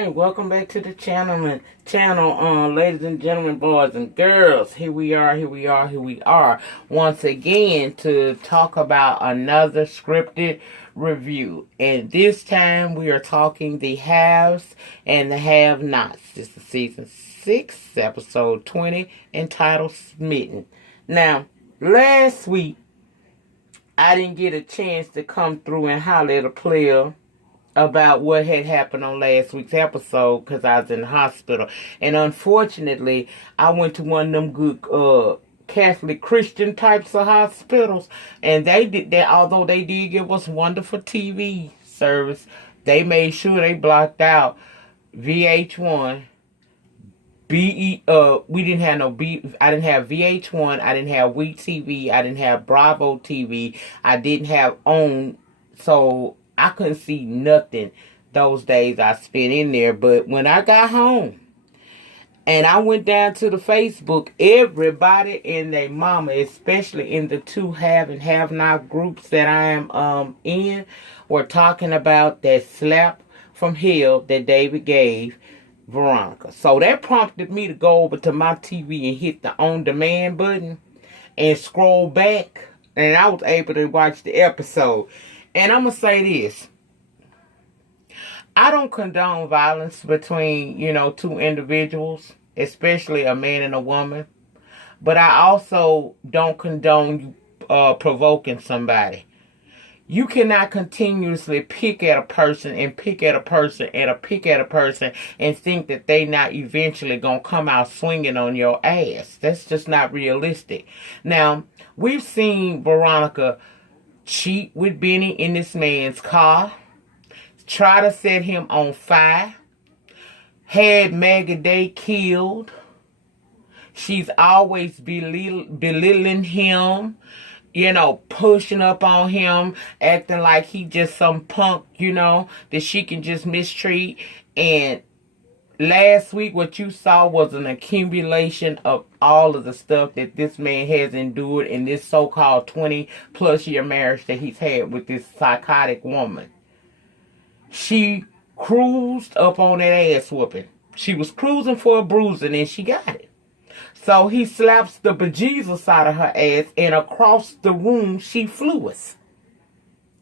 right, welcome back to the channel, ladies and gentlemen, boys and girls. Here we are once again to talk about another scripted review. And this time we are talking the haves and the have-nots. This is season 6, episode 20, entitled Smitten. Now, last week I didn't get a chance to come through and holler at a player about what had happened on last week's episode because I was in the hospital. And unfortunately, I went to one of them good Catholic Christian types of hospitals. And they did that, although they did give us wonderful TV service, they made sure they blocked out VH1. We didn't have no I didn't have VH1, I didn't have We TV, I didn't have Bravo TV, I didn't have OWN, so I couldn't see nothing those days I spent in there. But when I got home and I went down to the Facebook, everybody and their mama, especially in the two have and have not groups that I am in, were talking about that slap from hell that David gave Veronica. So that prompted me to go over to my TV and hit the on demand button and scroll back, and I was able to watch the episode. And I'm going to say this. I don't condone violence between, two individuals, especially a man and a woman. But I also don't condone provoking somebody. You cannot continuously pick at a person and pick at a person and pick at a person and think that they not eventually going to come out swinging on your ass. That's just not realistic. Now, we've seen Veronica cheat with Benny in this man's car, try to set him on fire, had Maggie Day killed. She's always belittling him, pushing up on him, acting like he just some punk, that she can just mistreat. And last week, what you saw was an accumulation of all of the stuff that this man has endured in this so-called 20-plus year marriage that he's had with this psychotic woman. She cruised up on that ass whooping. She was cruising for a bruising and she got it. So he slaps the bejesus out of her ass, and across the room she flew us.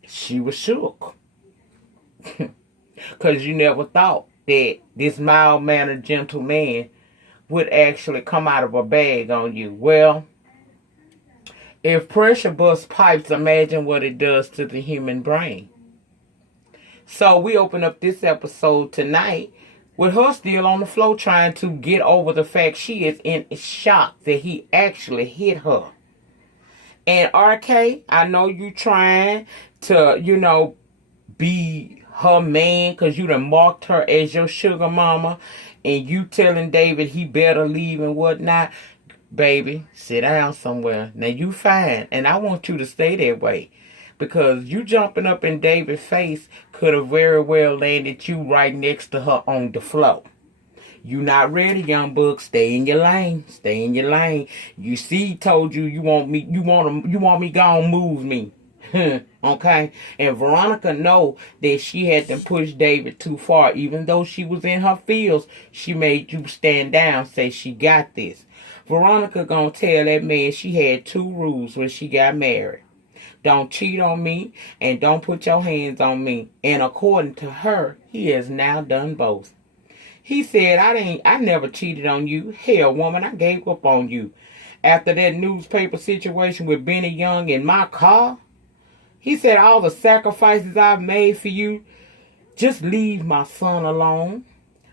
She was shook. Because you never thought that this mild-mannered gentleman would actually come out of a bag on you. Well, if pressure busts pipes, imagine what it does to the human brain. So we open up this episode tonight with her still on the floor trying to get over the fact she is in shock that he actually hit her. And RK, I know you trying to, be her man because you done marked her as your sugar mama, and you telling David he better leave and whatnot. Baby, sit down somewhere. Now you fine, and I want you to stay that way, because you jumping up in David's face could have very well landed you right next to her on the floor. You not ready, young buck. Stay in your lane. Stay in your lane. You see, he told you want me gone, move me. Okay? And Veronica know that she had to push David too far. Even though she was in her feels, she made you stand down, say she got this. Veronica gonna tell that man she had 2 rules when she got married. Don't cheat on me and don't put your hands on me. And according to her, he has now done both. He said, I never cheated on you. Hell, woman, I gave up on you. After that newspaper situation with Benny Young in my car, he said, all the sacrifices I've made for you, just leave my son alone,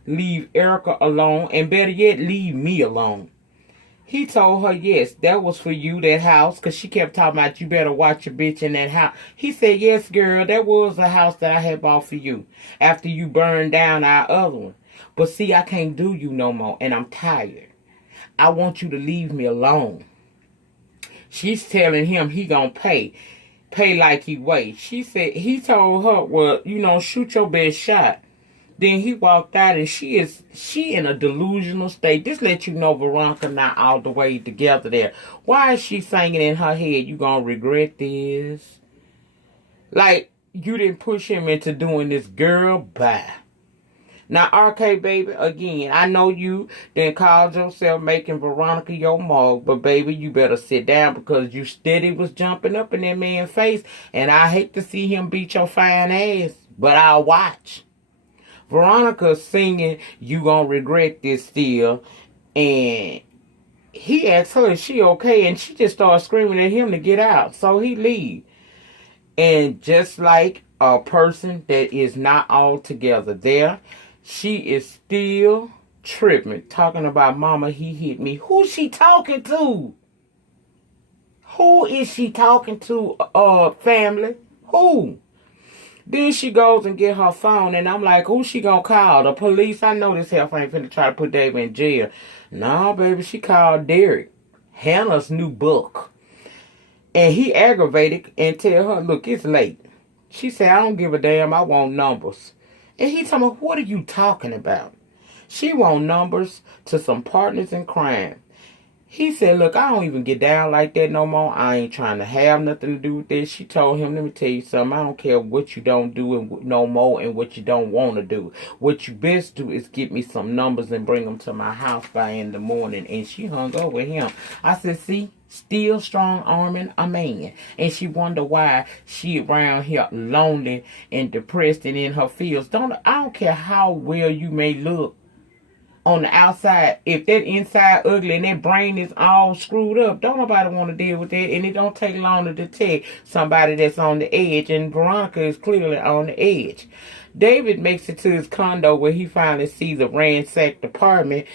leave Erica alone, and better yet, leave me alone. He told her, yes, that was for you, that house, because she kept talking about you better watch your bitch in that house. He said, yes, girl, that was the house that I had bought for you after you burned down our other one. But see, I can't do you no more, and I'm tired. I want you to leave me alone. She's telling him he gonna pay like he waits. She said, he told her, well, shoot your best shot. Then he walked out, and she in a delusional state. This lets you know Veronica not all the way together there. Why is she singing in her head, you gonna regret this? Like, you didn't push him into doing this, girl, bye. Now, RK, baby, again, I know you then called yourself making Veronica your mug, but baby, you better sit down because you steady was jumping up in that man's face, and I hate to see him beat your fine ass, but I'll watch. Veronica singing, "You Gonna Regret This" still, and he asked her, "Is she okay?" And she just started screaming at him to get out, so he leave. And just like a person that is not all together there, she is still tripping, talking about mama, he hit me. Who's she talking to? Who is she talking to, family? Who? Then she goes and get her phone, and I'm like, who she gonna call? The police? I know this heifer ain't finna try to put David in jail. No, baby, she called Derrick, Hannah's new book. And he aggravated and tell her, look, it's late. She said, I don't give a damn, I want numbers. And he told me, what are you talking about? She want numbers to some partners in crime. He said, look, I don't even get down like that no more. I ain't trying to have nothing to do with this. She told him, let me tell you something. I don't care what you don't do no more and what you don't want to do. What you best do is get me some numbers and bring them to my house by in the morning. And she hung up with him. I said, see, still strong arming a man. And she wonder why she around here lonely and depressed and in her feels. I don't care how well you may look on the outside, if that inside ugly and that brain is all screwed up, don't nobody want to deal with that. And it don't take long to detect somebody that's on the edge. And Veronica is clearly on the edge. David makes it to his condo where he finally sees a ransacked apartment.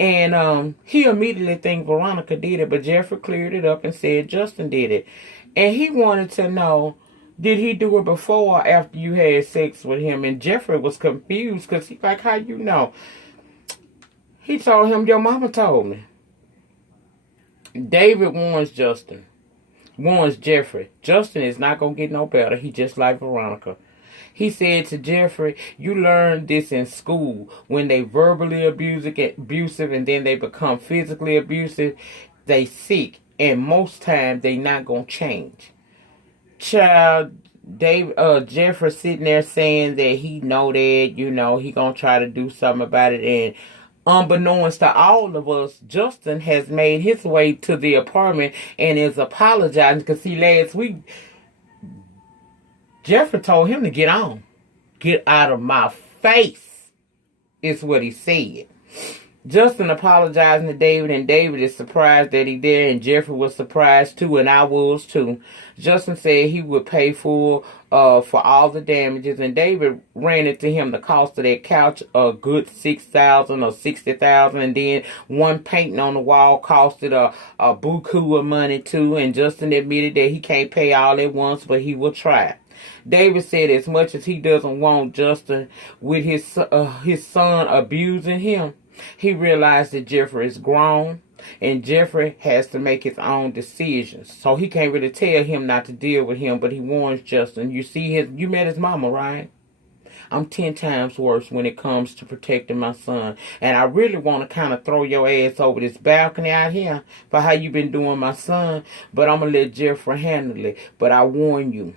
And he immediately thinks Veronica did it. But Jeffrey cleared it up and said Justin did it. And he wanted to know, did he do it before or after you had sex with him? And Jeffrey was confused because he's like, how you know? He told him, your mama told me. David warns Jeffrey. Justin is not going to get no better. He just like Veronica. He said to Jeffrey, you learn this in school. When they verbally abusive and then they become physically abusive, they sick. And most times they not going to change. Child, Jeffrey sitting there saying that he know that, he going to try to do something about it. And unbeknownst to all of us, Justin has made his way to the apartment and is apologizing. Because see, last week, Jeffrey told him to get on. Get out of my face, is what he said. Justin apologizing to David, and David is surprised that he did, and Jeffrey was surprised too, and I was too. Justin said he would pay for all the damages, and David ran into him the cost of that couch, a good $6,000 or $60,000, and then one painting on the wall costed a buku of money too, and Justin admitted that he can't pay all at once, but he will try. David said as much as he doesn't want Justin with his son abusing him, he realized that Jeffrey is grown and Jeffrey has to make his own decisions. So he can't really tell him not to deal with him, but he warns Justin. You met his mama, right? I'm 10 times worse when it comes to protecting my son. And I really want to kind of throw your ass over this balcony out here for how you been doing my son. But I'm going to let Jeffrey handle it. But I warn you,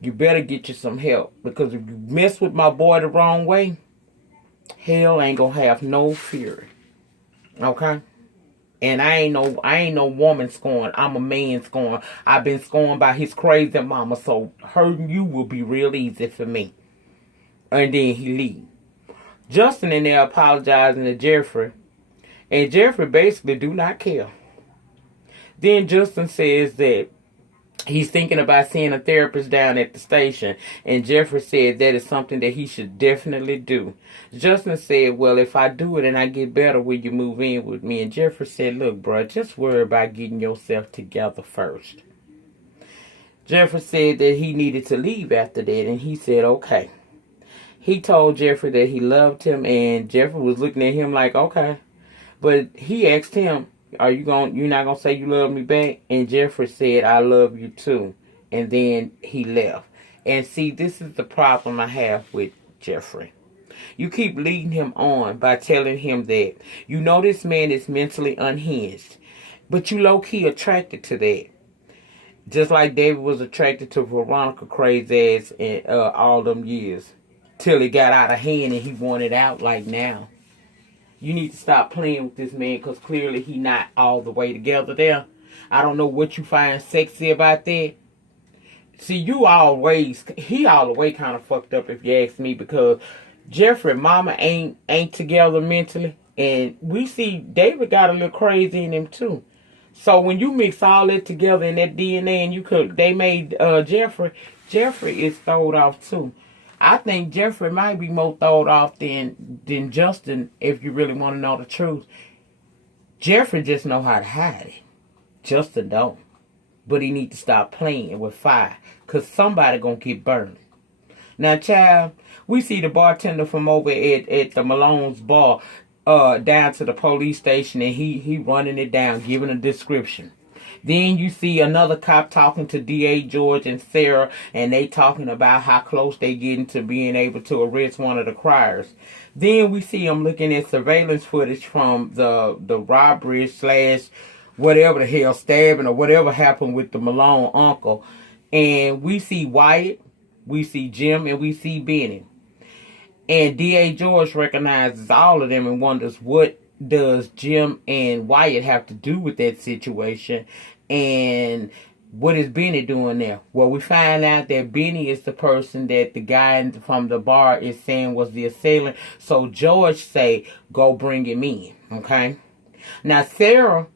you better get you some help. Because if you mess with my boy the wrong way, hell ain't gonna have no fury. Okay? And I ain't no woman scorned. I'm a man scorned. I've been scorned by his crazy mama, so hurting you will be real easy for me. And then he leave. Justin in there apologizing to Jeffrey. And Jeffrey basically do not care. Then Justin says that he's thinking about seeing a therapist down at the station. And Jeffrey said that is something that he should definitely do. Justin said, well, if I do it and I get better, will you move in with me? And Jeffrey said, look, bro, just worry about getting yourself together first. Jeffrey said that he needed to leave after that. And he said, okay. He told Jeffrey that he loved him. And Jeffrey was looking at him like, okay. But he asked him, you're not going to say you love me back? And Jeffrey said, I love you too. And then he left. And see, this is the problem I have with Jeffrey. You keep leading him on by telling him that you know this man is mentally unhinged. But you low-key attracted to that. Just like David was attracted to Veronica crazy ass in all them years. till it got out of hand and he wanted out like now. You need to stop playing with this man because clearly he not all the way together there. I don't know what you find sexy about that. See, he all the way kind of fucked up if you ask me, because Jeffrey mama ain't together mentally. And we see David got a little crazy in him too. So when you mix all that together in that DNA and they made Jeffrey is throwed off too. I think Jeffrey might be more throwed off than Justin, if you really want to know the truth. Jeffrey just know how to hide it. Justin don't. But he need to stop playing with fire, because somebody gonna get burned. Now, child, we see the bartender from over at the Malone's bar down to the police station, and he running it down, giving a description. Then you see another cop talking to D.A. George and Sarah, and they talking about how close they getting to being able to arrest one of the criers. Then we see them looking at surveillance footage from the robbery / whatever the hell, stabbing or whatever happened with the Malone uncle. And we see Wyatt, we see Jim, and we see Benny. And D.A. George recognizes all of them and wonders what does Jim and Wyatt have to do with that situation, and what is Benny doing there? Well, we find out that Benny is the person that the guy from the bar is saying was the assailant. So George say, go bring him in. Okay. Now Sarah,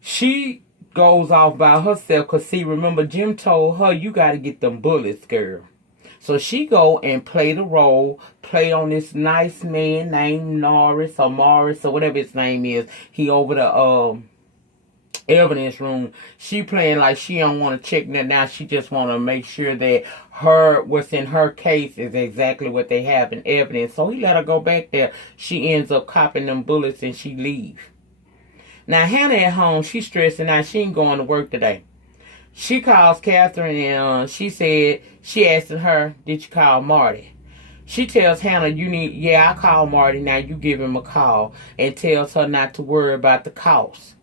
she goes off by herself because, see, remember Jim told her, you got to get them bullets, girl. So she go and play the role, play on this nice man named Norris or Morris or whatever his name is. He over the evidence room. She playing like she don't want to check that now. She just want to make sure that what's in her case is exactly what they have in evidence. So he let her go back there. She ends up copping them bullets and she leave. Now Hannah at home, she's stressing out. She ain't going to work today. She calls Catherine and she asked her, did you call Marty? She tells Hannah, I called Marty, now you give him a call, and tells her not to worry about the cost.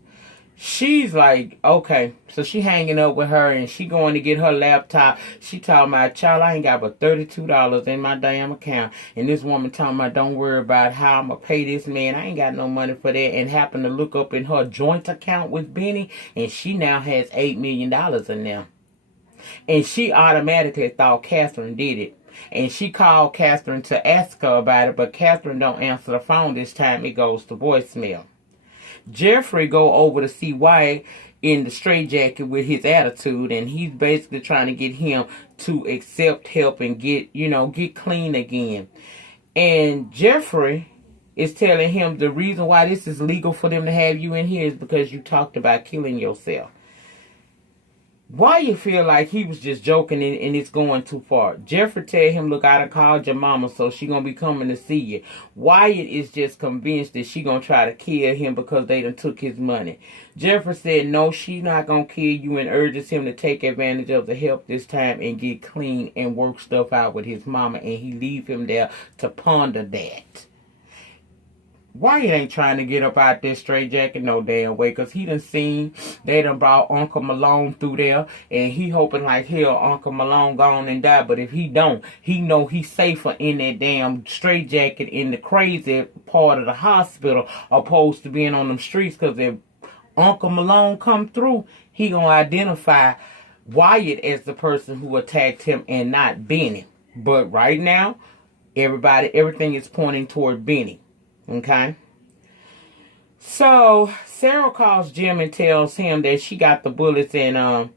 She's like, okay. So she hanging up with her and she going to get her laptop. She talking about, child, I ain't got but $32 in my damn account. And this woman talking about, don't worry about how I'm going to pay this man. I ain't got no money for that. And happened to look up in her joint account with Benny. And she now has $8 million in there. And she automatically thought Catherine did it. And she called Catherine to ask her about it. But Catherine don't answer the phone this time. It goes to voicemail. Jeffrey go over to see Wyatt in the straitjacket with his attitude, and he's basically trying to get him to accept help and get clean again. And Jeffrey is telling him the reason why this is legal for them to have you in here is because you talked about killing yourself. Why you feel like he was just joking and it's going too far? Jeffrey tell him, look, I done called your mama, so she gonna be coming to see you. Wyatt is just convinced that she gonna try to kill him because they done took his money. Jeffrey said, no, she's not gonna kill you, and urges him to take advantage of the help this time and get clean and work stuff out with his mama, and he leave him there to ponder that. Wyatt ain't trying to get up out this straitjacket no damn way, because he done seen they done brought Uncle Malone through there, and he hoping like hell Uncle Malone gone and die. But if he don't, he know he's safer in that damn straitjacket in the crazy part of the hospital opposed to being on them streets, because if Uncle Malone come through, he gonna identify Wyatt as the person who attacked him and not Benny. But right now, everything is pointing toward Benny. Okay. So Sarah calls Jim and tells him that she got the bullets and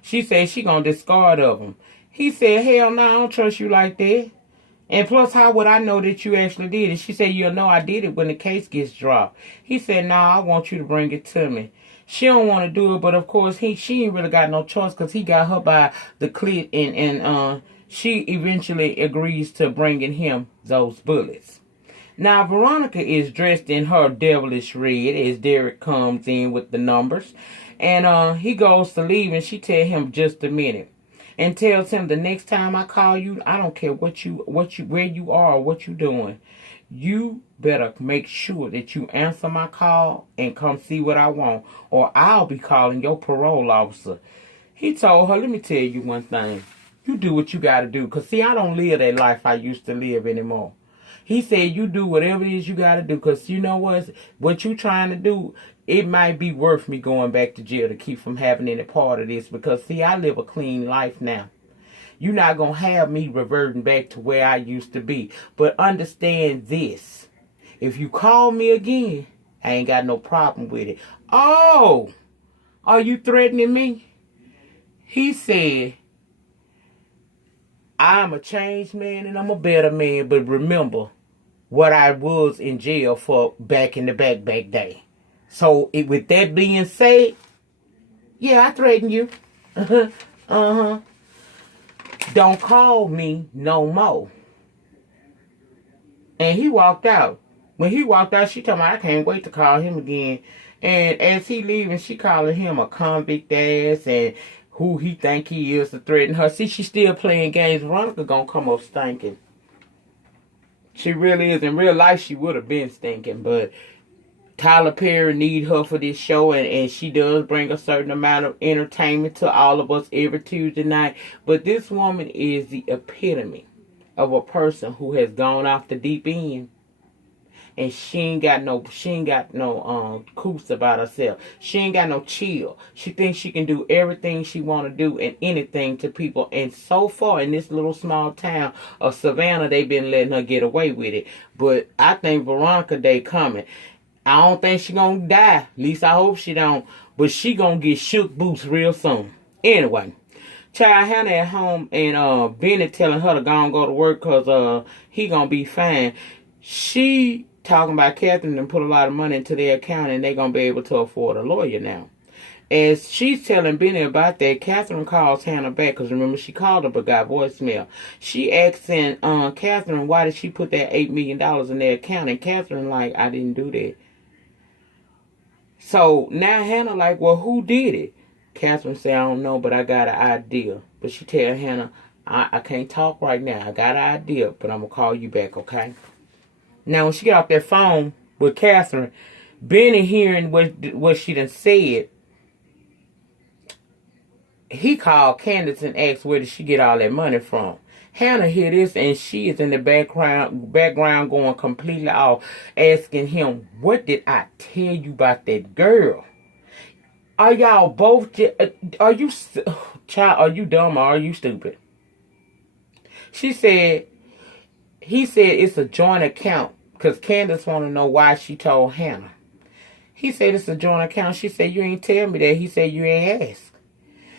she says she gonna discard of them. He said, hell no, I don't trust you like that. And plus, how would I know that you actually did it? She said, you'll know I did it when the case gets dropped. He said, no, I want you to bring it to me. She don't want to do it, but of course she ain't really got no choice, because he got her by the clit, and she eventually agrees to bringing him those bullets. Now, Veronica is dressed in her devilish red as Derrick comes in with the numbers. And he goes to leave, and she tells him just a minute. And tells him, the next time I call you, I don't care where you are or what you doing. You better make sure that you answer my call and come see what I want, or I'll be calling your parole officer. He told her, let me tell you one thing. You do what you got to do. Because, see, I don't live that life I used to live anymore. He said, you do whatever it is you got to do. Because you know what you trying to do, it might be worth me going back to jail to keep from having any part of this. Because, see, I live a clean life now. You're not going to have me reverting back to where I used to be. But understand this. If you call me again, I ain't got no problem with it. Oh, are you threatening me? He said, I'm a changed man and I'm a better man. But remember what I was in jail for back in the back day. So with that being said, yeah, I threaten you. Uh-huh. Don't call me no more. And he walked out. When he walked out, she told me, I can't wait to call him again. And as he leaving, she calling him a convict ass and who he think he is to threaten her. See, she's still playing games. Veronica gonna come up stinking. She really is. In real life, she would have been stinking. But Tyler Perry need her for this show. And she does bring a certain amount of entertainment to all of us every Tuesday night. But this woman is the epitome of a person who has gone off the deep end. And she ain't got no coos about herself. She ain't got no chill. She thinks she can do everything she want to do and anything to people. And so far in this little small town of Savannah, they've been letting her get away with it. But I think Veronica Day coming. I don't think she gonna die. At least I hope she don't. But she gonna get shook boots real soon. Anyway. Child Hannah at home and Benny telling her to go and go to work because he gonna be fine. She talking about Catherine and put a lot of money into their account and they gonna be able to afford a lawyer now. As she's telling Benny about that, Catherine calls Hannah back because remember she called her but got voicemail. She asking Catherine why did she put that $8 million in their account, and Catherine like, I didn't do that. So now Hannah like, well, who did it? Catherine say, I don't know, but I got an idea. But she tell Hannah, I can't talk right now. I got an idea, but I'm going to call you back, okay? Now, when she got off that phone with Catherine, Benny hearing what she done said, he called Candace and asked where did she get all that money from. Hannah hear this and she is in the background going completely off, asking him, what did I tell you about that girl? Are y'all both, are you dumb or are you stupid? He said it's a joint account because Candace want to know why she told Hannah. He said it's a joint account. She said, you ain't tell me that. He said, you ain't asked.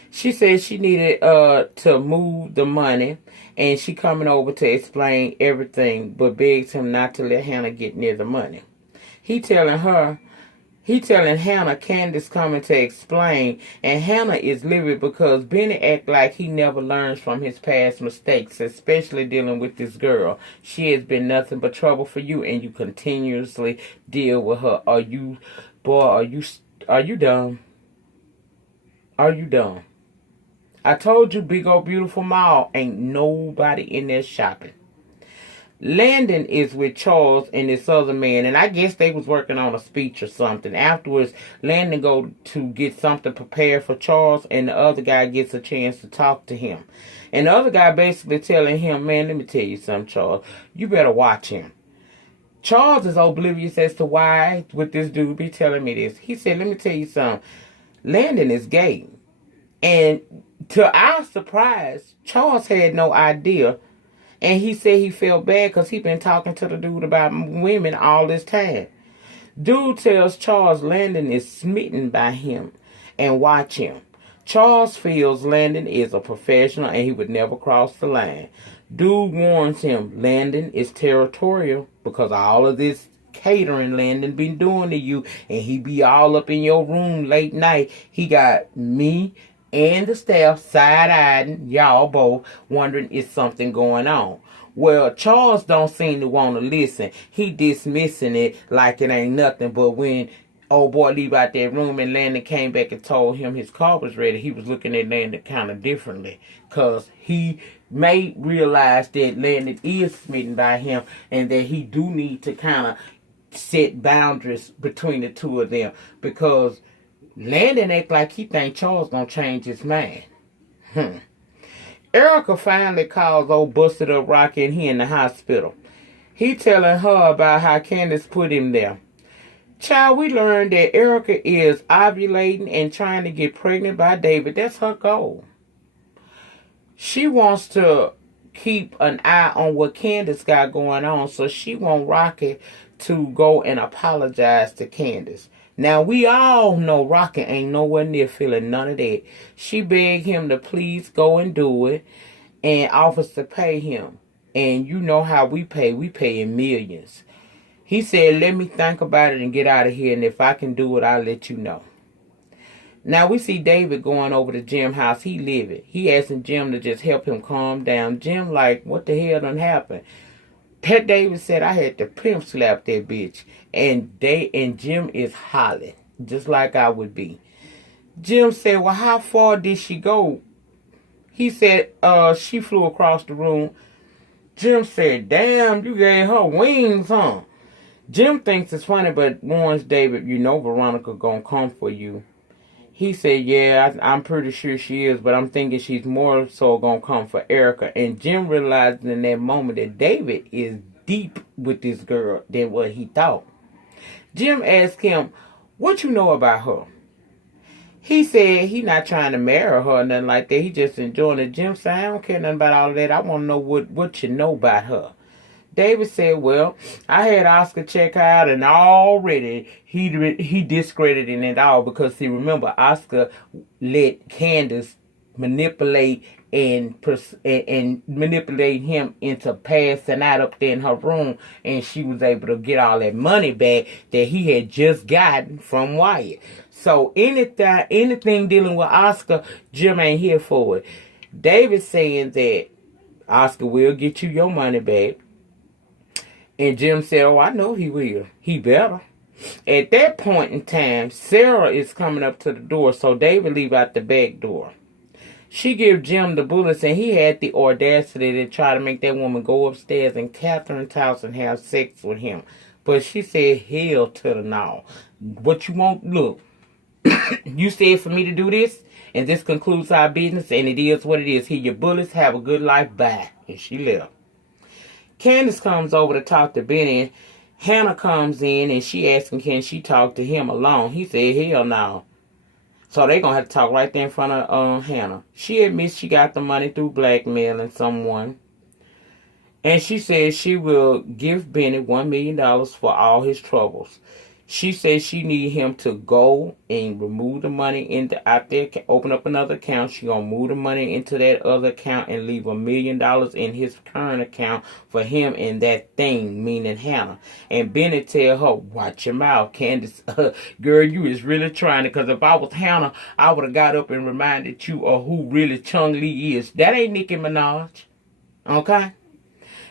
She said she needed to move the money and she coming over to explain everything but begs him not to let Hannah get near the money. He telling Hannah Candace coming to explain, and Hannah is livid because Benny act like he never learns from his past mistakes, especially dealing with this girl. She has been nothing but trouble for you, and you continuously deal with her. Are you dumb? Are you dumb? I told you, big old beautiful mall, ain't nobody in there shopping. Landon is with Charles and this other man, and I guess they was working on a speech or something. Afterwards, Landon go to get something prepared for Charles, and the other guy gets a chance to talk to him. And the other guy basically telling him, man, let me tell you something, Charles. You better watch him. Charles is oblivious as to why would this dude be telling me this. He said, let me tell you something. Landon is gay. And to our surprise, Charles had no idea. And he said he felt bad because he been talking to the dude about women all this time. Dude tells Charles Landon is smitten by him and watch him. Charles feels Landon is a professional and he would never cross the line. Dude warns him Landon is territorial because all of this catering Landon been doing to you, and he be all up in your room late night. He got me and the staff side-eyeing y'all both, wondering is something going on. Well, Charles don't seem to want to listen. He dismissing it like it ain't nothing. But when old boy leave out that room and Landon came back and told him his car was ready, he was looking at Landon kind of differently. Because he may realize that Landon is smitten by him and that he do need to kind of set boundaries between the two of them. Because Landon act like he think Charles gonna change his mind. Erica finally calls old busted up Rocky and he in the hospital. He telling her about how Candace put him there. Child, we learned that Erica is ovulating and trying to get pregnant by David. That's her goal. She wants to keep an eye on what Candace got going on, so she want Rocky to go and apologize to Candace. Now, we all know Rocky ain't nowhere near feeling none of that. She begged him to please go and do it and offers to pay him. And you know how we pay. We pay in millions. He said, let me think about it and get out of here. And if I can do it, I'll let you know. Now, we see David going over to Jim's house. He living. He asking Jim to just help him calm down. Jim like, what the hell done happened? That David said, I had to pimp slap that bitch. And Jim is hollering, just like I would be. Jim said, well, how far did she go? He said, she flew across the room. Jim said, damn, you gave her wings, huh? Jim thinks it's funny, but warns David, you know Veronica gonna come for you. He said, yeah, I'm pretty sure she is, but I'm thinking she's more so gonna come for Erica. And Jim realized in that moment that David is deep with this girl than what he thought. Jim asked him, what you know about her? He said he not trying to marry her or nothing like that. He just enjoying it. Jim said, I don't care nothing about all of that. I want to know what you know about her. David said, well, I had Oscar check her out, and already he discredited it all because, see, remember, Oscar let Candace manipulate and manipulate him into passing out up there in her room, and she was able to get all that money back that he had just gotten from Wyatt. So anything dealing with Oscar, Jim ain't here for it. David's saying that Oscar will get you your money back. And Jim said, oh, I know he will. He better. At that point in time, Sarah is coming up to the door, so David leave out the back door. She gives Jim the bullets, and he had the audacity to try to make that woman go upstairs in Catherine's house and have sex with him. But she said, hell to the no. What you want? Look, you said for me to do this, and this concludes our business, and it is what it is. Here your bullets. Have a good life. Bye. And she left. Candace comes over to talk to Benny. Hannah comes in and she asks him, can she talk to him alone? He said, hell no. So they're going to have to talk right there in front of Hannah. She admits she got the money through blackmailing someone. And she says she will give Benny $1 million for all his troubles. She says she need him to go and remove the money out there, open up another account. She gonna move the money into that other account and leave $1 million in his current account for him and that thing, meaning Hannah. And Benny tell her, watch your mouth, Candace. Girl, you is really trying it, because if I was Hannah, I would have got up and reminded you of who really Chung Lee is. That ain't Nicki Minaj. Okay?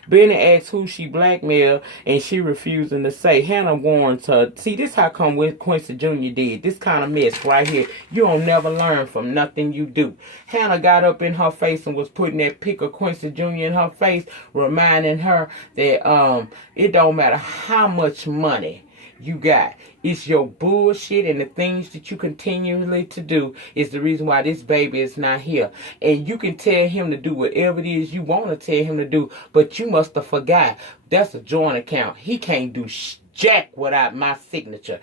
Benny asks who she blackmailed, and she refusing to say. Hannah warns her. See, this how come with Quincy Jr. did. This kind of mess right here. You don't never learn from nothing you do. Hannah got up in her face and was putting that pic of Quincy Jr. in her face, reminding her that it don't matter how much money you got. It's your bullshit and the things that you continually to do is the reason why this baby is not here. And you can tell him to do whatever it is you want to tell him to do, but you must have forgot that's a joint account. He can't do jack without my signature.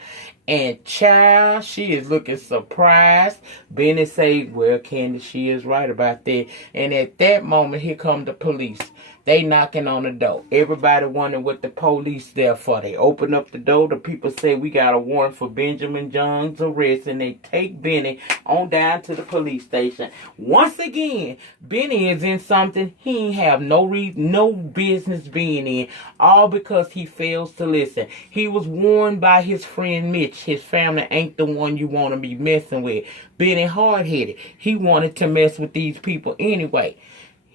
And child, she is looking surprised. Benny say, well, Candace, she is right about that. And at that moment, here come the police. They knocking on the door. Everybody wondering what the police there for. They open up the door. The people say, we got a warrant for Benjamin John's arrest. And they take Benny on down to the police station. Once again, Benny is in something he ain't have no reason, no business being in. All because he fails to listen. He was warned by his friend Mitch. His family ain't the one you want to be messing with. Benny hard-headed. He wanted to mess with these people anyway.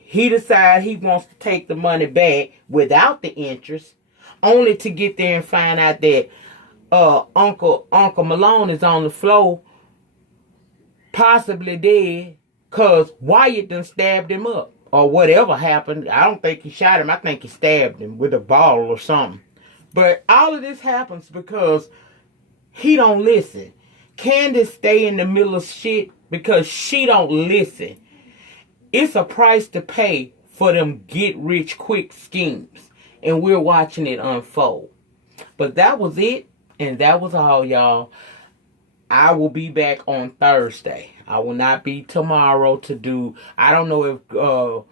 He decided he wants to take the money back without the interest, only to get there and find out that Uncle Malone is on the floor, possibly dead, because Wyatt done stabbed him up. Or whatever happened. I don't think he shot him. I think he stabbed him with a ball or something. But all of this happens because he don't listen. Candace stay in the middle of shit because she don't listen. It's a price to pay for them get-rich-quick schemes. And we're watching it unfold. But that was it. And that was all, y'all. I will be back on Thursday. I will not be tomorrow to do... I don't know if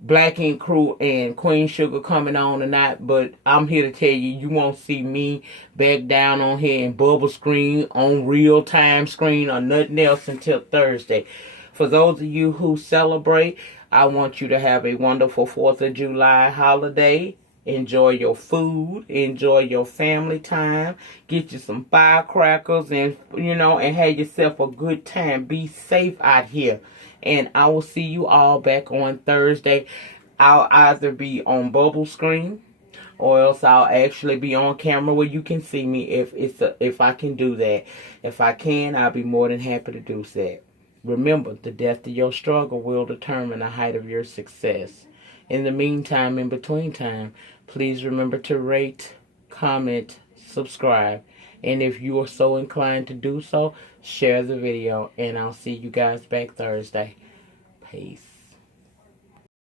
Black Ink Crew and Queen Sugar coming on or not, but I'm here to tell you, you won't see me back down on here in bubble screen, on real-time screen, or nothing else until Thursday. For those of you who celebrate, I want you to have a wonderful 4th of July holiday. Enjoy your food. Enjoy your family time. Get you some firecrackers and, and have yourself a good time. Be safe out here. And I will see you all back on Thursday. I'll either be on bubble screen or else I'll actually be on camera where you can see me if I can do that. If I can, I'll be more than happy to do that. Remember, the depth of your struggle will determine the height of your success. In the meantime, in between time, please remember to rate, comment, subscribe. And if you are so inclined to do so, share the video. And I'll see you guys back Thursday. Peace.